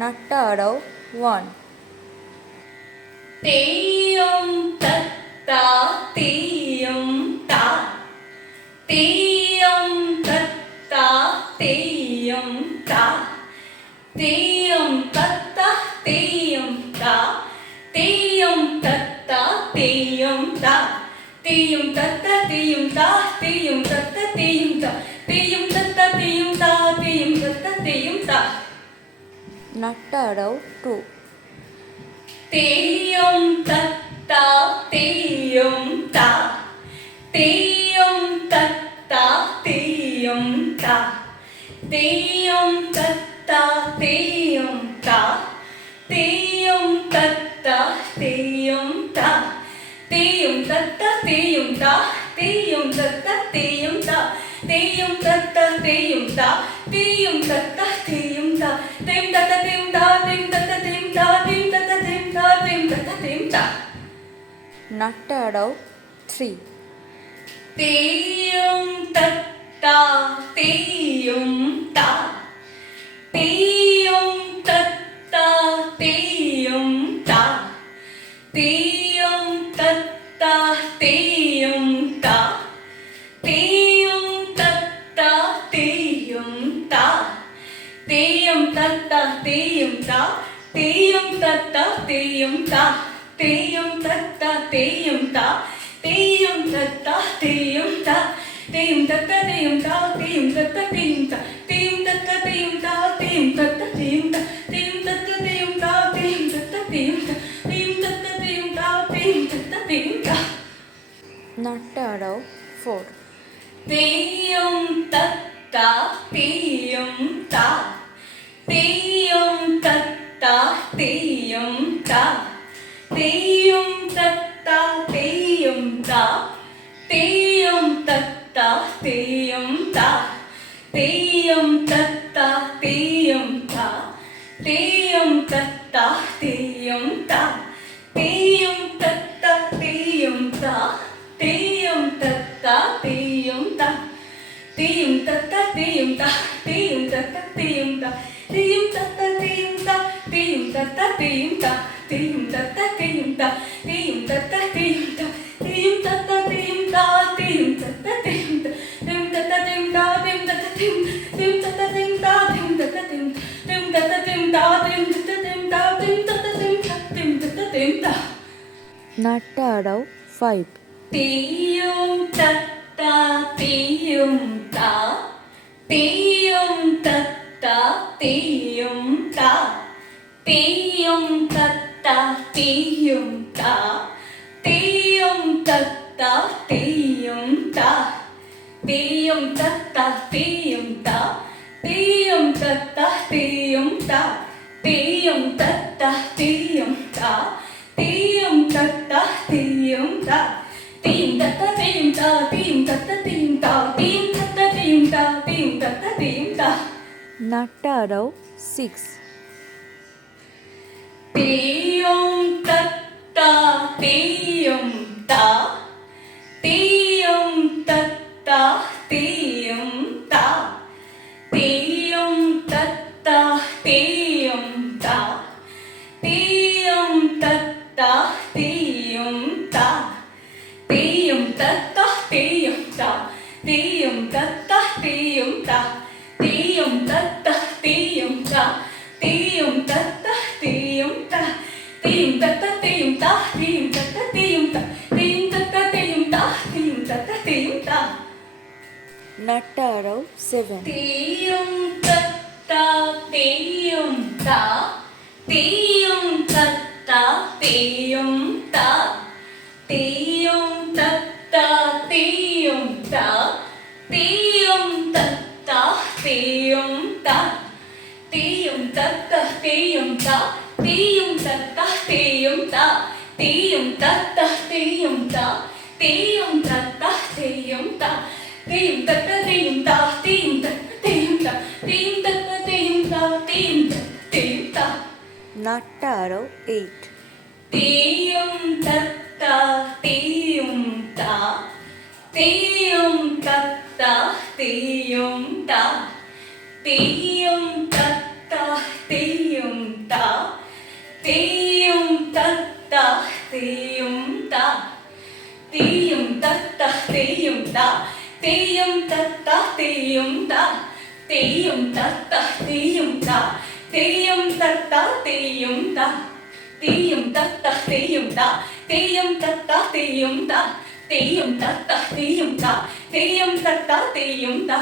நட்டாடவ் 1. தேயம் தத்தா தேயம் தா தேயம் தத்தா தேயம் தா தேயம் தத்தா தேயம் தா தேயம் தத்தா தேயம் தா தேயம் தத்தா தேயம் தா தேயம் தத்தா தேயம் தா தேயம் தத்தா தேயம் தா தேயம் தத்தா தேயம் தா நட்டாடவ் 2. தேயம் தத்தா தேயம் தா தேயம் தத்தா தேயம் தா தேயம் தத்தா தேயம் தா தேயம் தத்தா தேயம் தா தேயம் தத்தா தேயம் தா தேயம் தத்தா தேயம் தா தேயம் தத்தா தேயம் தா தேயம் தத்தா தேயம் தா தேம் தத்தா தேம் தா தேம் தத்தா தேம் தா தேம் தத்தா தேம் தா தேம் தத்தா தேம் தா நட்டாடவ் 3. தேயம் தத்தா தேயம் தா தேயம் தத்தா தேயம் தா தேயம் தத்தா தேயம் தா தேயம் தத்தா தேயம் தா தேயம் தத்தா தேயம் தா தேயம் தத்தா தேயம் தா தேயம் தத்தா தேயம் தா தேயம் தத்தா தேயம் தா தேயம் தத்தா தேயம் தா தேயம் தத்தா தேயம் தா தேயம் தத்தா தேயம் தா தேயம் தத்தா தேயம் தா தேயம் தத்தா தேயம் தா தேயம் தத்தா தேயம் தா தேயம் தத்தா தேயம் தா தேயம் தத்தா தேயம் தா நட்டாடவ் 4. தேயம் தத்தா தேயம் தா தேயம் தத்தா தேயம் தா தேயம் தத்தா தேயம் தா தேயம் தத்தா தேயம் தா தேயம் தத்தா தேயம் தா தேயம் தத்தா தேயம் தா தேயம் தத்தா தேயம் தா தேயம் தத்தா தேயம் தா தேயம் தத்தா தேயம் தா தேயம் தத்தா தேயம் தா தேயம் தத்தா தேயம் தா தேயம் தத்தா தேயம் தா தேயம் தத்தா தேயம் தா தேயம் தத்தா தேயம் தா தேயம் தத்தா தேயம் தா தேயம் தத்தா தேயம் தா தேயம் தத்தா தேயம் தா தேயம் தத்தா தேயம் தேயம் தத்தா தேயம் தா தேயம் தத்தா தேயம் தேயம் தத்தா தேயம் தா தேயம் தத்தா தேயம் தா தேயம் தத்தா தேயம் தா தேயம் தத்தா தேயம் தா நட்டாடவ் 5. தேயம் தத்தா தேயம் தா தேயம் தத்தா தேயம் தா தேயம் தத்தா தேயம் தா தேயம் தத்தா தேயம் தா தேயம் தத்தா தேயம் தா தேயம் தத்தா தேயம் தா தேயம் தத்தா தேயம் தா தேயம் தத்தா தேயம் தா தேயம் தத்தா தேயம் தா தேயம் தத்தா தேயம் தா தேயம் தத்தா தேயம் தா தேயம் தத்தா தேயம் தா நட்டாடவ் 6. தேயம் தத்தா தேயம் தா தேயம் தத்தா தேயம் தா தேயம் தத்தா தேயம் தா தேயம் தத்தா தேயம் தா தேயம் தத்தா தேயம் தா தேயம் தத்தா தேயம் தா தேயம் தத்தா தேயம் தா தேயம் தத்தா தேயம் தா தேயம் தத்தா தேயம் தா தேயம் தத்தா தேயம் தா தேயம் தத்தா தேயம் தா தேயம் தத்தா தேயம் தா நட்டாடவ் 7. தேயம் தத்தா தேயம் தா தேயம் தத்தா தேயம் தா தேயம் தத்தா தேயம் தா தேயம் தத்தா தேயம் தா தேயம் தத்தா தேயம் தா தேயம் தத்தா தேயம் தா தேயம் தத்தா தேயம் தா தேயம் தத்தா தேயம் தா தேயம் தத்தா தேயம் தா தேயம் தத்தா தேயம் தா தேயம் தத்தா தேயம் தா தேயம் தத்தா தேயம் தா நட்டாடவ் 8. தேயம் தத்தா தேயம் தா தேயம் தத்தா தேயம் தா தேயம் தத்தா தேயம் ta തെയ്യം തത്ത തെയ്യം ta തെയ്യം തത്ത തെയ്യം ta തെയ്യം തത്ത തെയ്യം ta തെയ്യം തത്ത തെയ്യം ta തെയ്യം തത്ത തെയ്യം ta തെയ്യം തത്ത തെയ്യം ta തെയ്യം തത്ത തെയ്യം ta തെയ്യം തത്ത തെയ്യം ta തെയ്യം തത്ത തെയ്യം ta